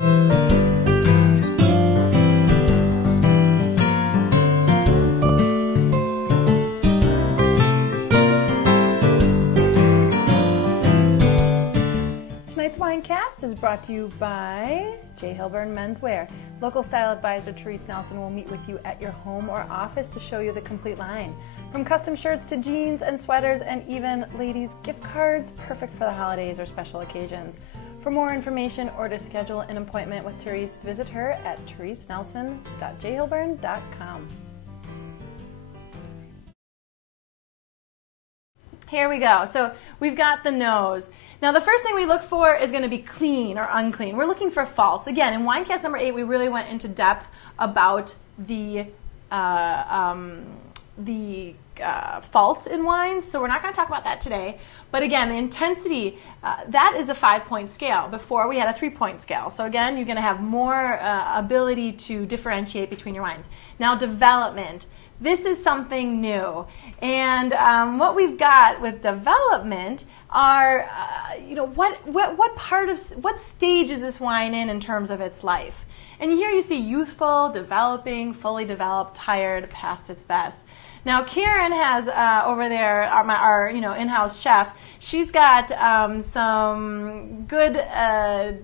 Tonight's WineCast is brought to you by J. Hilburn Menswear. Local style advisor Therese Nelson will meet with you at your home or office to show you the complete line. From custom shirts to jeans and sweaters and even ladies' gift cards, perfect for the holidays or special occasions. For more information or to schedule an appointment with Therese, visit her at theresenelson.jhilburn.com. Here we go. So we've got the nose. Now the first thing we look for is going to be clean or unclean. We're looking for faults. Again, in WineCast number 8, we really went into depth about the faults in wines, so we're not going to talk about that today. But again, the intensity, that is a 5-point scale. Before we had a 3-point scale. So again, you're going to have more ability to differentiate between your wines. Now development. This is something new. And what we've got with development are, what stage is this wine in terms of its life? And here you see youthful, developing, fully developed, tired, past its best. Now Karen has over there, our in-house chef. She's got some good. I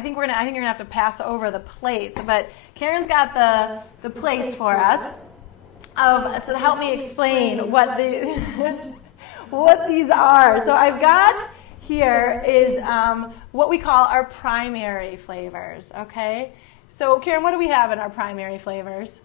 think you're gonna have to pass over the plates, but Karen's got the plates for us. So help me explain what what these are. So I've got here is what we call our primary flavors. Okay. So Karen, what do we have in our primary flavors?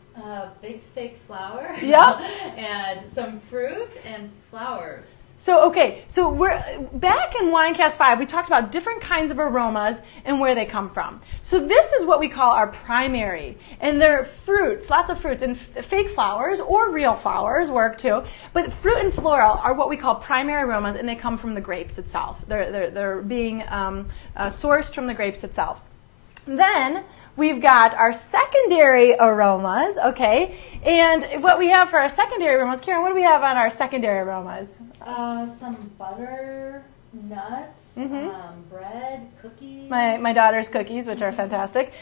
Big fake flower. Yep. And some fruit and flowers. So so we're back in WineCast 5. We talked about different kinds of aromas and where they come from. So this is what we call our primary, and they're fruits, lots of fruits, and fake flowers or real flowers work too. But fruit and floral are what we call primary aromas, and they come from the grapes itself. They're being sourced from the grapes itself. Then we've got our secondary aromas, okay? And what we have for our secondary aromas, Karen, what do we have on our secondary aromas? Some butter, nuts, bread, cookies. My daughter's cookies, which are fantastic.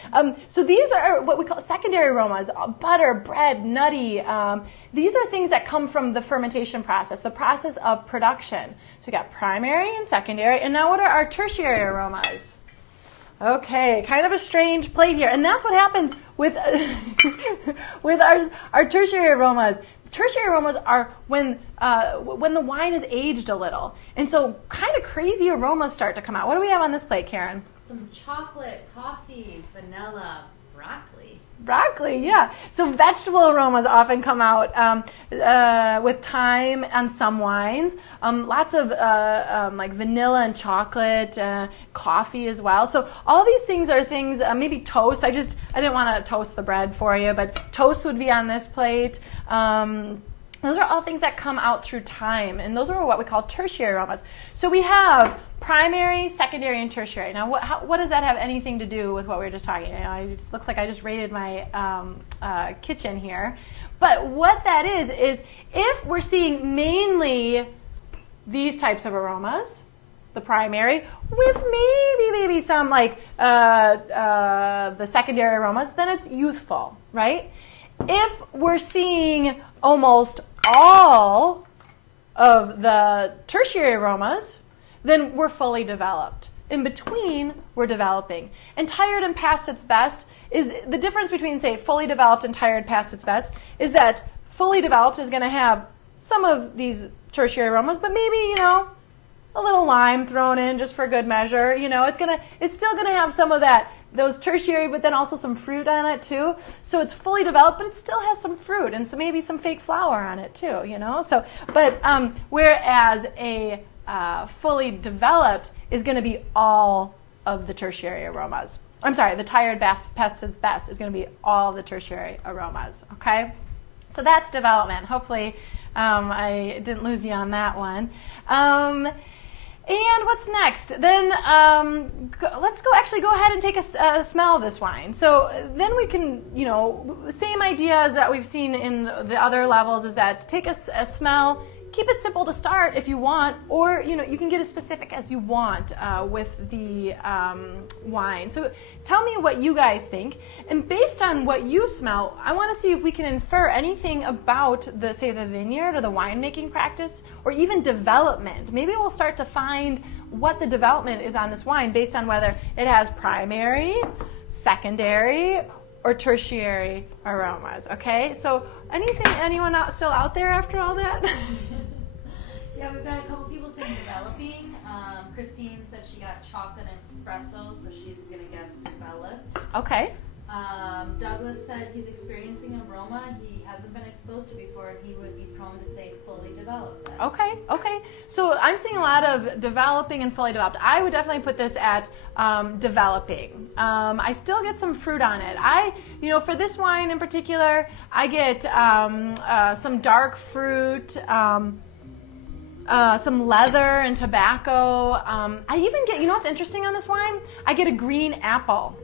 So these are what we call secondary aromas, butter, bread, nutty. These are things that come from the fermentation process, the process of production. So we got primary and secondary. And now what are our tertiary aromas? Okay, kind of a strange plate here, and that's what happens with with our tertiary aromas. Tertiary aromas are when the wine is aged a little, and so kind of crazy aromas start to come out. What do we have on this plate, Karen? Some chocolate, coffee, vanilla, broccoli. Broccoli, yeah. So vegetable aromas often come out with time on some wines. Lots of like vanilla and chocolate, coffee as well. So all these things are things, maybe toast. I didn't want to toast the bread for you, but toast would be on this plate. Those are all things that come out through time, and those are what we call tertiary aromas. So we have primary, secondary, and tertiary. Now, what does that have anything to do with what we were just talking about? It looks like I just raided my kitchen here. But what that is if we're seeing mainly these types of aromas, the primary, with maybe some like the secondary aromas, then it's youthful, right? If we're seeing almost all of the tertiary aromas, then we're fully developed. In between, we're developing. And tired and past its best is the difference between, say, fully developed and tired past its best is that fully developed is going to have some of these tertiary aromas, but maybe, a little lime thrown in just for good measure. It's still going to have some of those tertiary, but then also some fruit on it too. So it's fully developed, but it still has some fruit and so maybe some fake flour on it too, So, but whereas a fully developed is going to be all of the tertiary aromas. I'm sorry, the tired past its best is going to be all of the tertiary aromas. Okay, so that's development. Hopefully, I didn't lose you on that one. And what's next? Then let's go ahead and take a smell of this wine. So then we can, the same ideas that we've seen in the other levels is that take a smell, keep it simple to start if you want, or you can get as specific as you want with the wine. So tell me what you guys think, and based on what you smell, I want to see if we can infer anything about the vineyard or the winemaking practice, or even development. Maybe we'll start to find what the development is on this wine based on whether it has primary, secondary, or tertiary aromas. Okay, so anyone still out there after all that? Yeah, we've got a couple people saying developing. Christine said she got chocolate and espresso, so she's gonna guess developed. Okay. Douglas said he's experiencing aroma he hasn't been exposed to before, and he would be prone to say fully developed. Then. Okay. So I'm seeing a lot of developing and fully developed. I would definitely put this at developing. I still get some fruit on it. For this wine in particular, I get some dark fruit, some leather and tobacco. I even get, what's interesting on this wine? I get a green apple.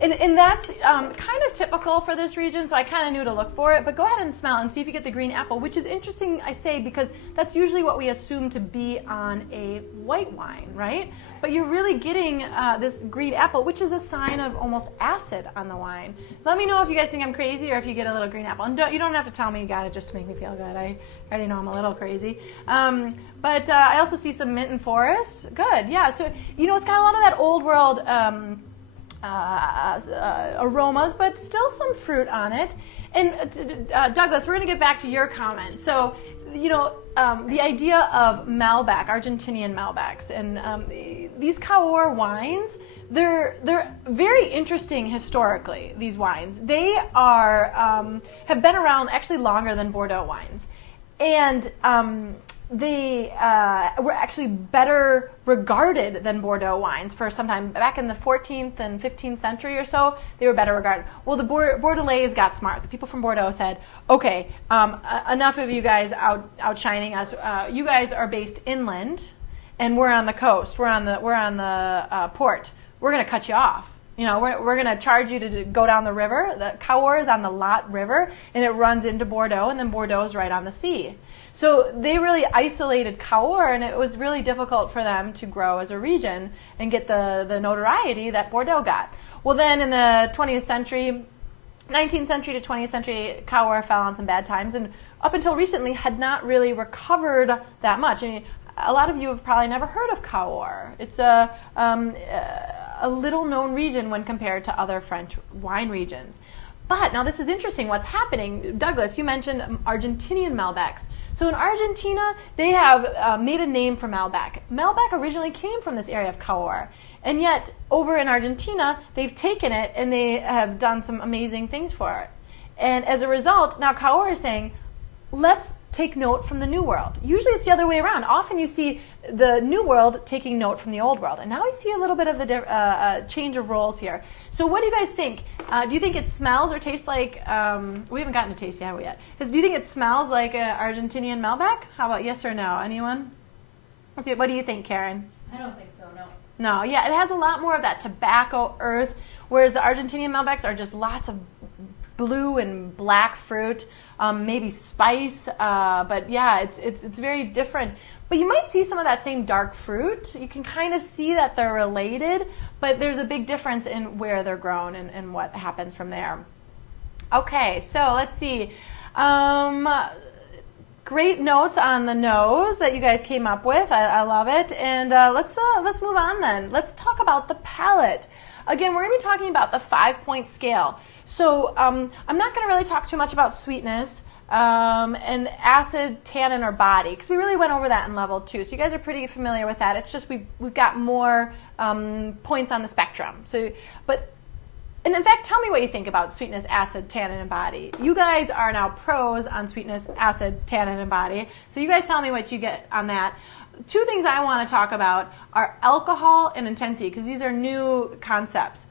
And that's kind of typical for this region, so I kind of knew to look for it. But go ahead and smell and see if you get the green apple, which is interesting, I say, because that's usually what we assume to be on a white wine, right? But you're really getting this green apple, which is a sign of almost acid on the wine. Let me know if you guys think I'm crazy or if you get a little green apple. And you don't have to tell me you got it just to make me feel good. I already know I'm a little crazy. But I also see some mint and forest. Good, yeah. So, it's got a lot of that old world aromas, but still some fruit on it. And Douglas, we're going to get back to your comment. So, the idea of Malbec, Argentinian Malbecs, and these Cahors wines, they're very interesting historically. These wines, they have been around actually longer than Bordeaux wines, and they were actually better regarded than Bordeaux wines for some time. Back in the 14th and 15th century or so, they were better regarded. Well, the Bordelais got smart. The people from Bordeaux said, okay, enough of you guys outshining us. You guys are based inland, and we're on the coast. We're on the port. We're going to cut you off. We're going to charge you to go down the river. The Cahors is on the Lot River, and it runs into Bordeaux, and then Bordeaux is right on the sea. So they really isolated Cahors, and it was really difficult for them to grow as a region and get the notoriety that Bordeaux got. Well, then in the 20th century, 19th century to 20th century, Cahors fell on some bad times, and up until recently had not really recovered that much. I mean, a lot of you have probably never heard of Cahors. It's a little-known region when compared to other French wine regions. But now this is interesting what's happening. Douglas, you mentioned Argentinian Malbecs. So in Argentina, they have made a name for Malbec. Malbec originally came from this area of Cahors. And yet, over in Argentina, they've taken it and they have done some amazing things for it. And as a result, now Cahors is saying, let's take note from the New World. Usually it's the other way around. Often you see the New World taking note from the Old World. And now we see a little bit of the change of roles here. So what do you guys think? Do you think it smells or tastes like, we haven't gotten to taste yet. Do you think it smells like Argentinian Malbec? How about yes or no? Anyone? Let's see, what do you think, Karen? I don't think so, no. No, yeah, it has a lot more of that tobacco earth, whereas the Argentinian Malbecs are just lots of blue and black fruit, maybe spice, but yeah, it's very different. But you might see some of that same dark fruit. You can kind of see that they're related, but there's a big difference in where they're grown and what happens from there. Okay, so let's see. Great notes on the nose that you guys came up with. I love it. And let's move on then. Let's talk about the palate. Again, we're going to be talking about the 5-point scale. So I'm not going to really talk too much about sweetness and acid, tannin, or body, because we really went over that in level 2. So you guys are pretty familiar with that. It's just we've got more points on the spectrum. And in fact, tell me what you think about sweetness, acid, tannin, and body. You guys are now pros on sweetness, acid, tannin, and body. So you guys tell me what you get on that. 2 things I want to talk about are alcohol and intensity, because these are new concepts.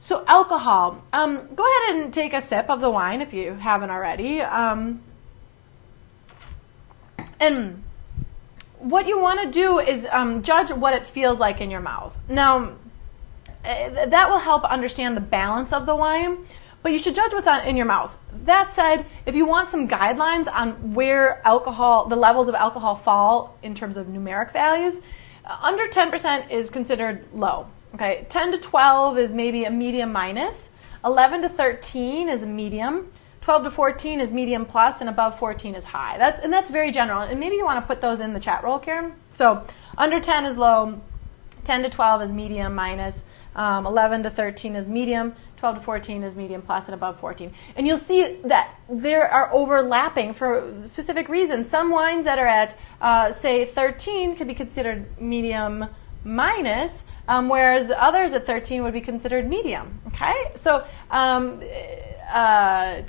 So alcohol, go ahead and take a sip of the wine if you haven't already. And what you want to do is judge what it feels like in your mouth. Now, that will help understand the balance of the wine, but you should judge what's in your mouth. That said, if you want some guidelines on where the levels of alcohol fall in terms of numeric values, under 10% is considered low. Okay, 10 to 12 is maybe a medium minus, 11 to 13 is a medium, 12 to 14 is medium plus, and above 14 is high. That's very general. And maybe you want to put those in the chat roll, Karen. So under 10 is low, 10 to 12 is medium minus, 11 to 13 is medium, 12 to 14 is medium plus, and above 14. And you'll see that there are overlapping for specific reasons. Some wines that are at, say, 13 could be considered medium minus, whereas others at 13 would be considered medium. Okay? So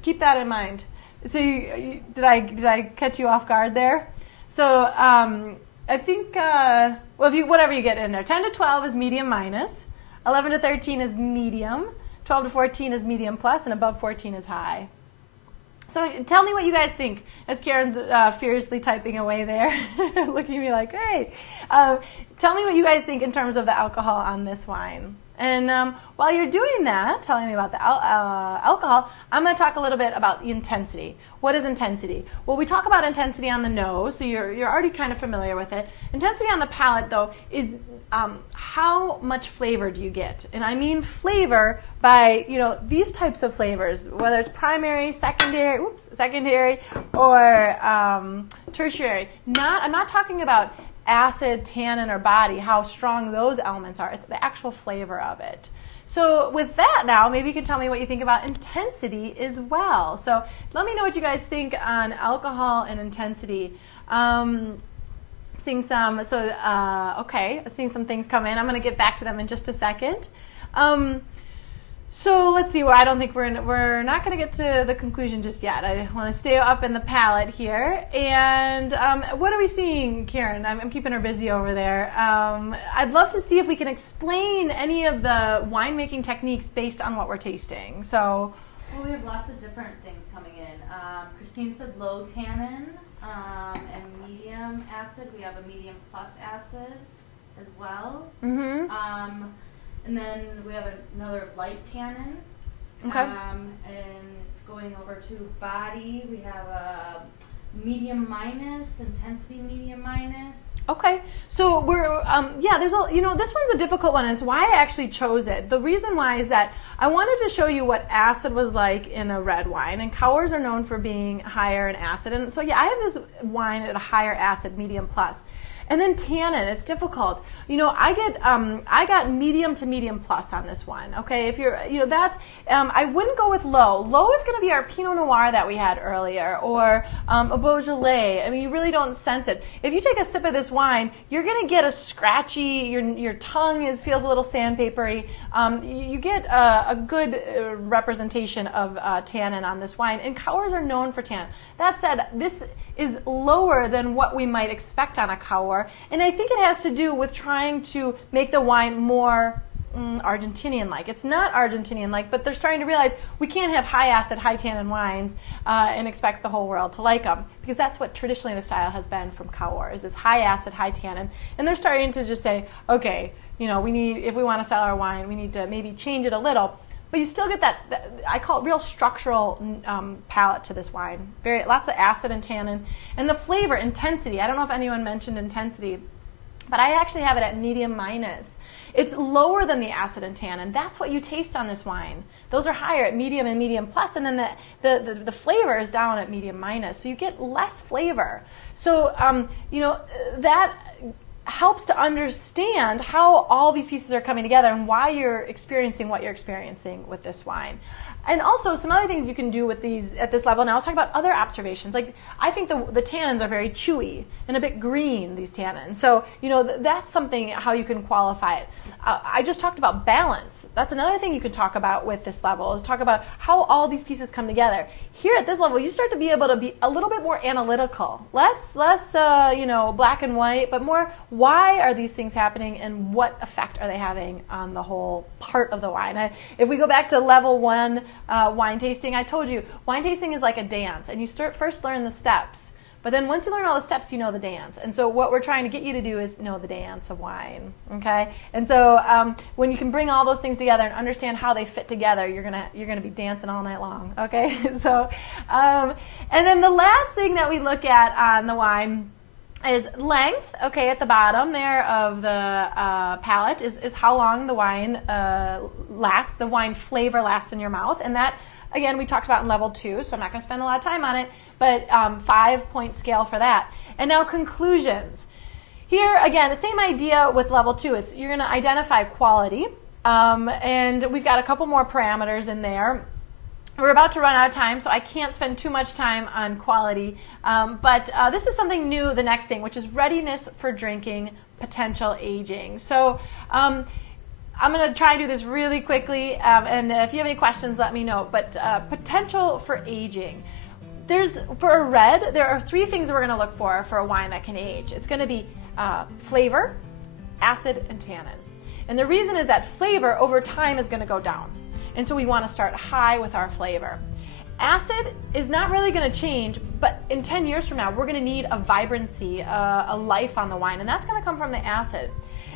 keep that in mind. So did I catch you off guard there? So I think, well, whatever you get in there. 10 to 12 is medium minus, 11 to 13 is medium, 12 to 14 is medium plus, and above 14 is high. So tell me what you guys think as Karen's furiously typing away there, looking at me like, hey. Tell me what you guys think in terms of the alcohol on this wine. And while you're doing that, telling me about the alcohol, I'm going to talk a little bit about the intensity. What is intensity? Well, we talk about intensity on the nose, so you're already kind of familiar with it. Intensity on the palate, though, is how much flavor do you get? And I mean flavor by, these types of flavors, whether it's primary, secondary, or tertiary. I'm not talking about acid, tannin, or body, how strong those elements are. It's the actual flavor of it. So with that now, maybe you can tell me what you think about intensity as well. So let me know what you guys think on alcohol and intensity. Seeing some things come in. I'm going to get back to them in just a second. So let's see. Well, I don't think we're not going to get to the conclusion just yet. I want to stay up in the palate here. And what are we seeing, Karen? I'm keeping her busy over there. I'd love to see if we can explain any of the winemaking techniques based on what we're tasting. So, well, we have lots of different things coming in. Christine said low tannin and medium acid. We have a medium plus acid as well. Mm-hmm. And then we have another light tannin. Okay. And going over to body, we have a medium minus, intensity medium minus. Okay. So we're, there's this one's a difficult one. It's why I actually chose it. The reason why is that I wanted to show you what acid was like in a red wine. And Cowers are known for being higher in acid. And so, I have this wine at a higher acid, medium plus. And then tannin, it's difficult. I got medium to medium plus on this one. Okay, if you're, I wouldn't go with low. Low is going to be our Pinot Noir that we had earlier, or a Beaujolais. I mean, you really don't sense it. If you take a sip of this wine, you're going to get a scratchy. Your tongue feels a little sandpapery. You get a good representation of tannin on this wine, and Cowers are known for tannin. That said, this is lower than what we might expect on a Cowar, and I think it has to do with trying to make the wine more Argentinian-like. It's not Argentinian-like, but they're starting to realize we can't have high acid, high tannin wines and expect the whole world to like them, because that's what traditionally the style has been from Cowars, is high acid, high tannin, and they're starting to just say, okay, if we want to sell our wine, we need to maybe change it a little. But you still get that I call it real structural palate to this wine. Lots of acid and tannin. And the flavor, intensity. I don't know if anyone mentioned intensity, but I actually have it at medium minus. It's lower than the acid and tannin. That's what you taste on this wine. Those are higher at medium and medium plus, and then the flavor is down at medium minus. So you get less flavor. So, that helps to understand how all these pieces are coming together and why you're experiencing what you're experiencing with this wine. And also some other things you can do with these at this level. Now let's talk about other observations. Like, I think the tannins are very chewy and a bit green, these tannins. So, that's something how you can qualify it. I just talked about balance. That's another thing you could talk about with this level, is talk about how all these pieces come together. Here at this level, you start to be able to be a little bit more analytical, less black and white, but more why are these things happening and what effect are they having on the whole part of the wine. If we go back to level 1 wine tasting, I told you wine tasting is like a dance, and you first learn the steps. But then once you learn all the steps, you know the dance. And so what we're trying to get you to do is know the dance of wine, okay? And so when you can bring all those things together and understand how they fit together, you're gonna be dancing all night long, okay? So, and then the last thing that we look at on the wine is length, okay, at the bottom there of the palate is how long the wine lasts, the wine flavor lasts in your mouth. And that, again, we talked about in level 2, so I'm not going to spend a lot of time on it, but 5-point scale for that. And now conclusions. Here, again, the same idea with level 2. You're going to identify quality, and we've got a couple more parameters in there. We're about to run out of time, so I can't spend too much time on quality, but this is something new, the next thing, which is readiness for drinking, potential aging. So I'm going to try to do this really quickly, and if you have any questions, let me know. But potential for aging. For a red, there are 3 things we're going to look for a wine that can age. It's going to be flavor, acid, and tannin. And the reason is that flavor over time is going to go down. And so we want to start high with our flavor. Acid is not really going to change, but in 10 years from now, we're going to need a vibrancy, a life on the wine, and that's going to come from the acid.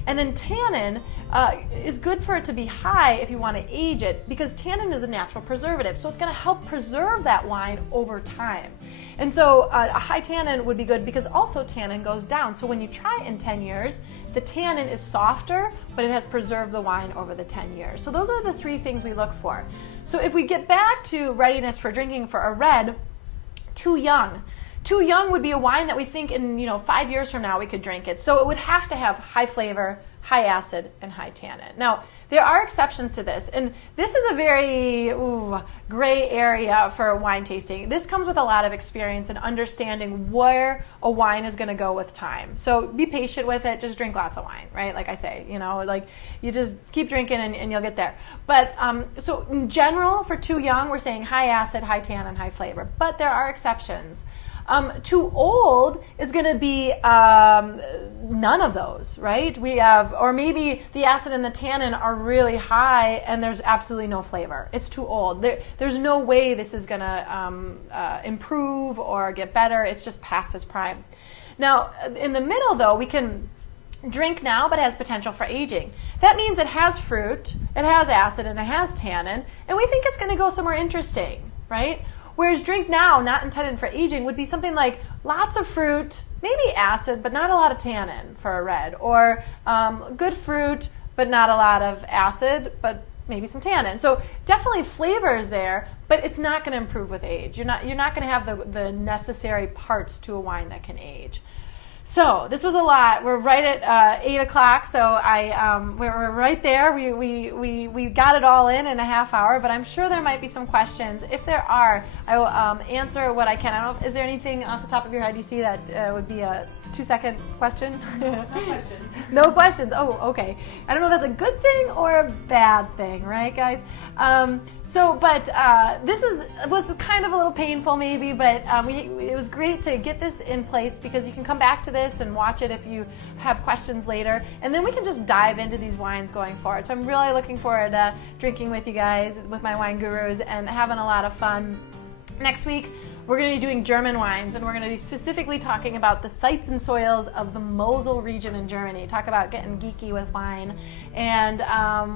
And then tannin is good for it to be high if you want to age it, because tannin is a natural preservative, so it's going to help preserve that wine over time. And so a high tannin would be good because also tannin goes down. So when you try it in 10 years, the tannin is softer, but it has preserved the wine over the 10 years. So those are the 3 things we look for. So if we get back to readiness for drinking for a red, too young. Too young would be a wine that we think in 5 years from now we could drink it. So it would have to have high flavor, high acid, and high tannin. Now, there are exceptions to this, and this is a very gray area for wine tasting. This comes with a lot of experience and understanding where a wine is going to go with time. So be patient with it. Just drink lots of wine, right? Like I say, you just keep drinking and you'll get there. But so in general, for too young, we're saying high acid, high tannin, high flavor. But there are exceptions. Too old is going to be none of those, right? Or maybe the acid and the tannin are really high and there's absolutely no flavor. It's too old. There's no way this is going to improve or get better. It's just past its prime. Now, in the middle, though, we can drink now, but it has potential for aging. That means it has fruit, it has acid, and it has tannin, and we think it's going to go somewhere interesting, right? Whereas drink now, not intended for aging, would be something like lots of fruit, maybe acid, but not a lot of tannin for a red. Or good fruit, but not a lot of acid, but maybe some tannin. So definitely flavor is there, but it's not going to improve with age. You're not going to have the necessary parts to a wine that can age. So this was a lot. We're right at 8 o'clock, so we're right there. We got it all in a half hour, but I'm sure there might be some questions. If there are, I will answer what I can. I don't know, is there anything off the top of your head you see that would be a 2-second question? No questions. No questions. Oh, okay. I don't know if that's a good thing or a bad thing, right, guys? This was kind of a little painful maybe, but it was great to get this in place because you can come back to this and watch it if you have questions later, and then we can just dive into these wines going forward. So I'm really looking forward to drinking with you guys, with my wine gurus, and having a lot of fun. Next week, we're going to be doing German wines, and we're going to be specifically talking about the sites and soils of the Mosel region in Germany. Talk about getting geeky with wine, and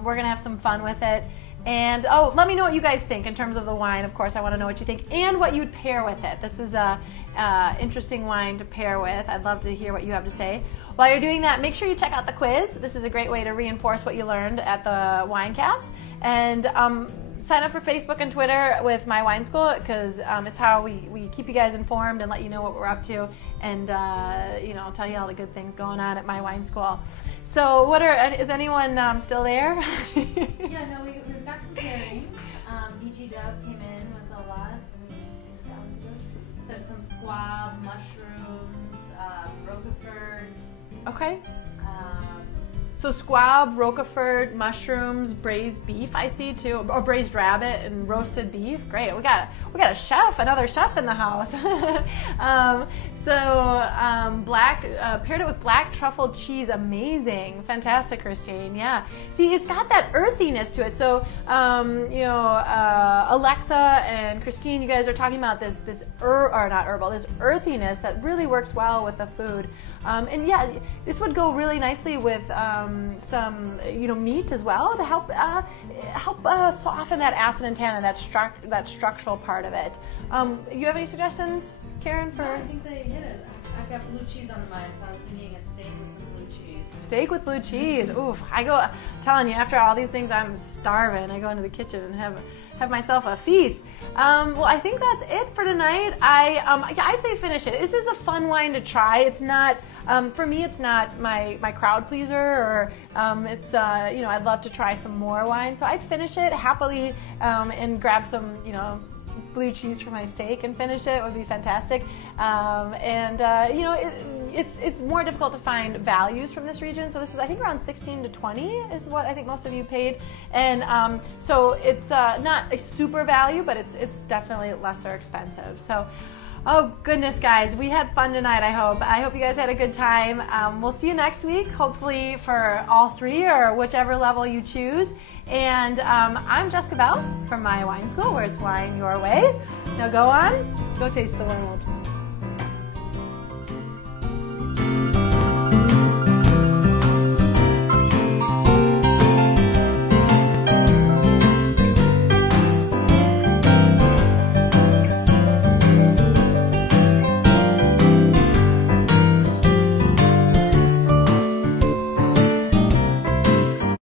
we're going to have some fun with it. And let me know what you guys think in terms of the wine. Of course, I want to know what you think and what you'd pair with it. This is a interesting wine to pair with. I'd love to hear what you have to say. While you're doing that, make sure you check out the quiz. This is a great way to reinforce what you learned at the WineCAST. And sign up for Facebook and Twitter with My Wine School, because it's how we keep you guys informed and let you know what we're up to, and tell you all the good things going on at My Wine School. So is anyone still there? Yeah, no, we've got some pairings. BG Dove came in with a lot. Said some squab, mushrooms, roquefort. Okay. So squab, roquefort, mushrooms, braised beef, I see too, or braised rabbit and roasted beef. Great, we got a chef, another chef in the house. So paired it with black truffle cheese, amazing, fantastic, Christine. Yeah, see, it's got that earthiness to it. So Alexa and Christine, you guys are talking about this earthiness that really works well with the food. And yeah, this would go really nicely with some meat as well to help soften that acid and tannin, that structural part of it. You have any suggestions, Karen? I think they hit it. I've got blue cheese on the mind, so I was thinking a steak with some blue cheese. Steak with blue cheese. Oof! I'm telling you, after all these things, I'm starving. I go into the kitchen and have myself a feast. Well, I think that's it for tonight. I'd say finish it. This is a fun wine to try. It's not, for me, it's not my crowd pleaser, or I'd love to try some more wine. So I'd finish it happily and grab some, blue cheese for my steak and finish it. It would be fantastic. It's more difficult to find values from this region. So this is, I think, around 16 to 20 is what I think most of you paid. And so it's not a super value, but it's definitely lesser expensive. So, oh goodness, guys, we had fun tonight. I hope you guys had a good time. We'll see you next week, hopefully for all three or whichever level you choose. And I'm Jessica Bell from My Wine School, where it's wine your way. Now go on, go taste the world.